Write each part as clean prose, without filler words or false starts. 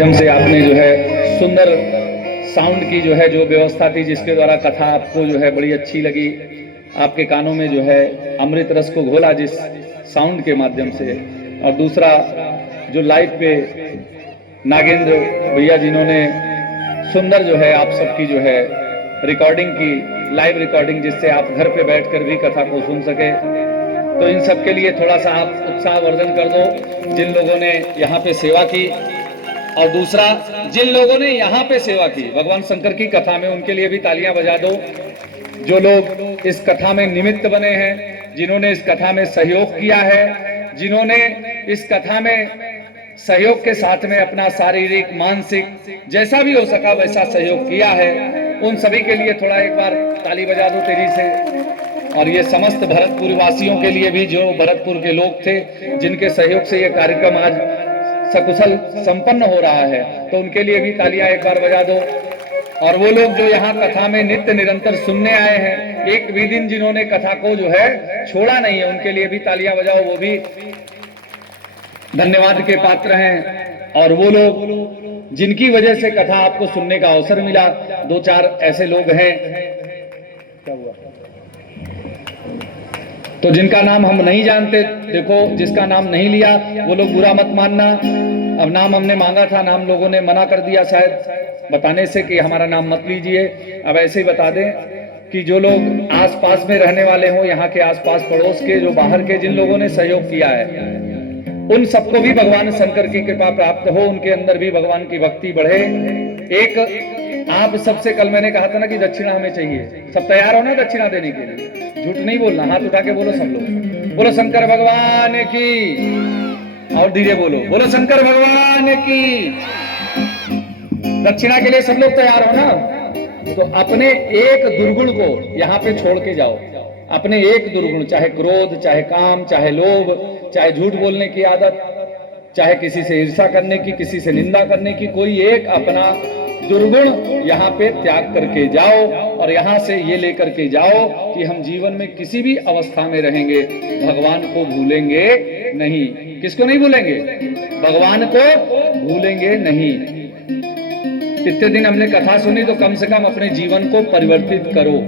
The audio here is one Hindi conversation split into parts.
माध्यम से आपने जो है सुंदर साउंड की जो है जो व्यवस्था थी, जिसके द्वारा कथा आपको जो है बड़ी अच्छी लगी, आपके कानों में जो है अमृत रस को घोला जिस साउंड के माध्यम से। और दूसरा जो लाइव पे नागेंद्र भैया जिन्होंने सुंदर जो है आप सबकी जो है रिकॉर्डिंग की, लाइव रिकॉर्डिंग, जिससे आप घर पे बैठकर भी कथा को सुन सके। तो इन सब के लिए थोड़ा सा आप उत्साहवर्धन कर दो जिन लोगों ने यहाँ पे सेवा की, और दूसरा जिन लोगों ने यहाँ पे सेवा की भगवान शंकर की कथा में, उनके लिए भी तालियां बजा दो। जो लोग इस कथा में निमित्त बने हैं, जिन्होंने इस कथा में सहयोग किया है, जिन्होंने इस कथा में सहयोग के साथ में अपना शारीरिक मानसिक जैसा भी हो सका वैसा सहयोग किया है, उन सभी के लिए थोड़ा एक बार ताली बजा दो तेजी से। और ये समस्त भरतपुर वासियों के लिए भी, जो भरतपुर के लोग थे जिनके सहयोग से ये कार्यक्रम आज सकुशल संपन्न हो रहा है, तो उनके लिए भी तालियां एक बार बजा दो। और वो लोग जो यहाँ कथा में नित्य निरंतर सुनने आए हैं, एक भी दिन जिन्होंने कथा को जो है छोड़ा नहीं है, उनके लिए भी तालियां बजाओ, वो भी धन्यवाद के पात्र हैं। और वो लोग जिनकी वजह से कथा आपको सुनने का अवसर मिला, दो चार ऐसे लोग हैं, क्या हुआ, तो जिनका नाम हम नहीं जानते, देखो जिसका नाम नहीं लिया वो लोग बुरा मत मानना। अब नाम हमने मांगा था, नाम लोगों ने मना कर दिया शायद बताने से कि हमारा नाम मत लीजिए। अब ऐसे ही बता दें कि जो लोग आसपास में रहने वाले हो, यहाँ के आसपास पड़ोस के, जो बाहर के, जिन लोगों ने सहयोग किया है, उन सबको भी भगवान शंकर की कृपा प्राप्त हो, उनके अंदर भी भगवान की भक्ति बढ़े। एक आप सबसे कल मैंने कहा था ना कि दक्षिणा हमें चाहिए, सब तैयार हो ना दक्षिणा देने के लिए? झूठ नहीं बोलना, हाथ उठा के बोलो सब लोग, बोलो शंकर भगवान की, और धीरे बोलो, बोलो शंकर भगवान की। दक्षिणा के लिए सब लोग तैयार हो ना? तो अपने एक दुर्गुण को यहाँ पे छोड़ के जाओ, अपने एक दुर्गुण, चाहे क्रोध, चाहे काम, चाहे लोभ, चाहे झूठ बोलने की आदत, चाहे किसी से ईर्ष्या करने की, किसी से निंदा करने की, कोई एक अपना दुर्गुण यहाँ पे त्याग करके जाओ। और यहाँ से ये लेकर के जाओ कि हम जीवन में किसी भी अवस्था में रहेंगे भगवान को भूलेंगे नहीं। किसको नहीं भूलेंगे? भगवान को भूलेंगे नहीं। इतने दिन हमने कथा सुनी, तो कम से कम अपने जीवन को परिवर्तित करो।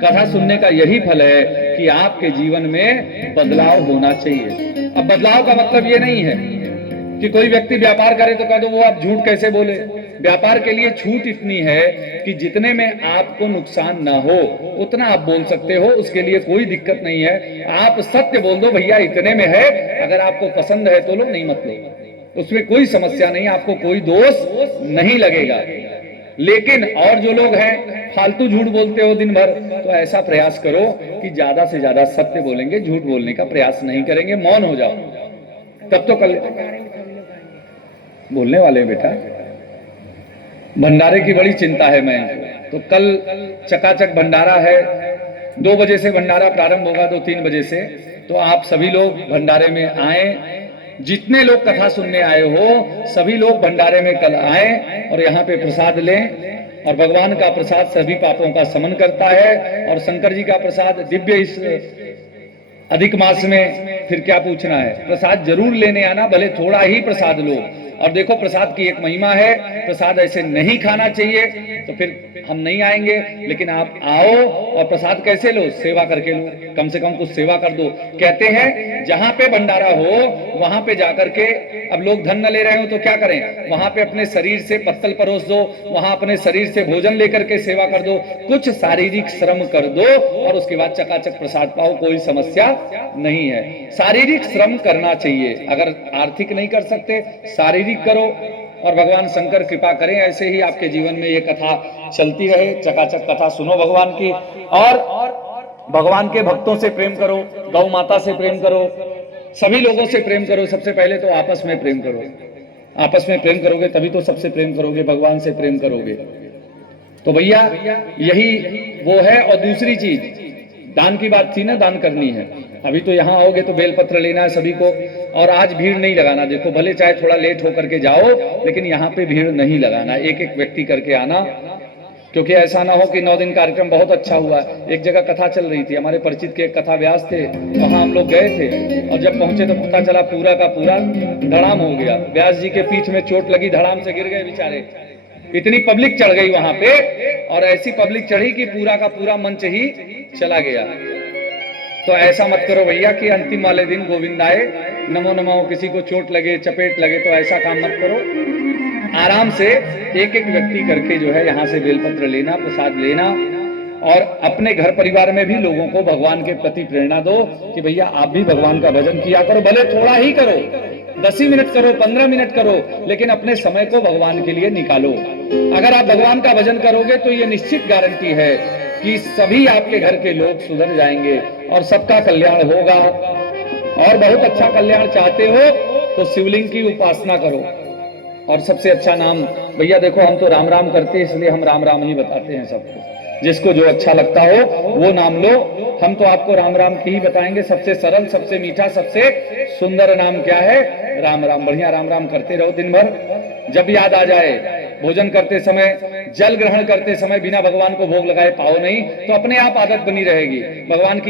कथा सुनने का यही फल है कि आपके जीवन में बदलाव होना चाहिए। अब बदलाव का मतलब ये नहीं है कि कोई व्यक्ति व्यापार करे तो कह दो वो आप झूठ कैसे बोले। व्यापार के लिए छूट इतनी है कि जितने में आपको नुकसान ना हो उतना आप बोल सकते हो, उसके लिए कोई दिक्कत नहीं है। आप सत्य बोल दो, भैया इतने में है, अगर आपको पसंद है तो लो, नहीं मत लो, उसमें कोई समस्या नहीं, आपको कोई दोष नहीं लगेगा। लेकिन और जो लोग हैं फालतू झूठ बोलते हो दिन भर, तो ऐसा प्रयास करो कि ज्यादा से ज्यादा सत्य बोलेंगे, झूठ बोलने का प्रयास नहीं करेंगे, मौन हो जाओ, तब तो कल बोलने वाले बेटा। भंडारे की बड़ी चिंता है मैं, तो कल चकाचक भंडारा है, 2 बजे से भंडारा प्रारंभ होगा, 2-3 बजे से। तो आप सभी लोग भंडारे में आए, जितने लोग कथा सुनने आए हो सभी लोग भंडारे में कल आए और यहाँ पे प्रसाद लें। और भगवान का प्रसाद सभी पापों का शमन करता है, और शंकर जी का प्रसाद दिव्य। इस अधिक मास में फिर क्या पूछना है, प्रसाद जरूर लेने आना, भले थोड़ा ही प्रसाद लो। और देखो प्रसाद की एक महिमा है, प्रसाद ऐसे नहीं खाना चाहिए, तो फिर हम नहीं आएंगे, लेकिन आप आओ और प्रसाद कैसे लो? सेवा करके लो, कम से कम कुछ सेवा कर दो। कहते हैं जहां पे भंडारा हो वहां पे जाकर के, अब लोग धन न ले रहे हो तो क्या करें, वहां पे अपने शरीर से पत्तल परोस दो, वहां अपने शरीर से भोजन लेकर के सेवा कर दो, कुछ शारीरिक श्रम कर दो और उसके बाद चकाचक प्रसाद पाओ, कोई समस्या नहीं है। शारीरिक श्रम करना चाहिए, अगर आर्थिक नहीं कर सकते शारीरिक करो, और भगवान शंकर कृपा करें ऐसे ही आपके जीवन में ये कथा चलती रहे। चकाचक कथा सुनो भगवान की, और भगवान के भक्तों से प्रेम करो, गौ माता से प्रेम करो, सभी लोगों से प्रेम करो। सबसे पहले तो आपस में प्रेम करो, आपस में प्रेम करोगे तभी तो सबसे प्रेम करोगे, भगवान से प्रेम करोगे। तो भैया यही वो है। और दूसरी चीज, दान की बात थी ना, दान करनी है। अभी तो यहाँ आओगे तो बेलपत्र लेना है सभी को, और आज भीड़ नहीं लगाना। देखो भले चाहे थोड़ा लेट होकर के जाओ, लेकिन यहाँ पे भीड़ नहीं लगाना, एक एक व्यक्ति करके आना, क्योंकि ऐसा ना हो कि 9 दिन कार्यक्रम बहुत अच्छा हुआ। एक जगह कथा चल रही थी, हमारे परिचित के एक कथा व्यास थे, वहां हम लोग गए थे और जब पहुंचे तो पता चला पूरा का पूरा धड़ाम हो गया। व्यास जी के पीठ में चोट लगी, धड़ाम से गिर गए बेचारे। इतनी पब्लिक चढ़ गई वहां पे, और ऐसी पब्लिक चढ़ी कि पूरा का पूरा मंच ही चला गया। तो ऐसा मत करो भैया कि अंतिम वाले दिन गोविंद आए नमो नमो, किसी को चोट लगे चपेट लगे, तो ऐसा काम मत करो। आराम से एक एक व्यक्ति करके जो है यहाँ से बेलपत्र लेना, प्रसाद लेना, और अपने घर परिवार में भी लोगों को भगवान के प्रति प्रेरणा दो कि भैया आप भी भगवान का भजन किया करो, भले थोड़ा ही करो, 10 ही मिनट करो, 15 मिनट करो, लेकिन अपने समय को भगवान के लिए निकालो। अगर आप भगवान का भजन करोगे तो ये निश्चित गारंटी है कि सभी आपके घर के लोग सुधर जाएंगे और सबका कल्याण होगा। और बहुत अच्छा कल्याण चाहते हो तो शिवलिंग की उपासना करो। और सबसे अच्छा नाम भैया देखो, हम तो राम राम करते हैं इसलिए हम राम राम ही बताते हैं सबको, जिसको जो अच्छा लगता हो वो नाम लो। हम तो आपको राम राम की ही बताएंगे, सबसे सरल, सबसे मीठा, सबसे सुंदर नाम क्या है? राम राम। बढ़िया राम राम करते रहो दिन भर। जब याद आ जाए, भोजन करते समय, जल ग्रहण करते समय बिना भगवान को भोग लगाए पाओ नहीं, तो अपने आप आदत बनी रहेगी। भगवान की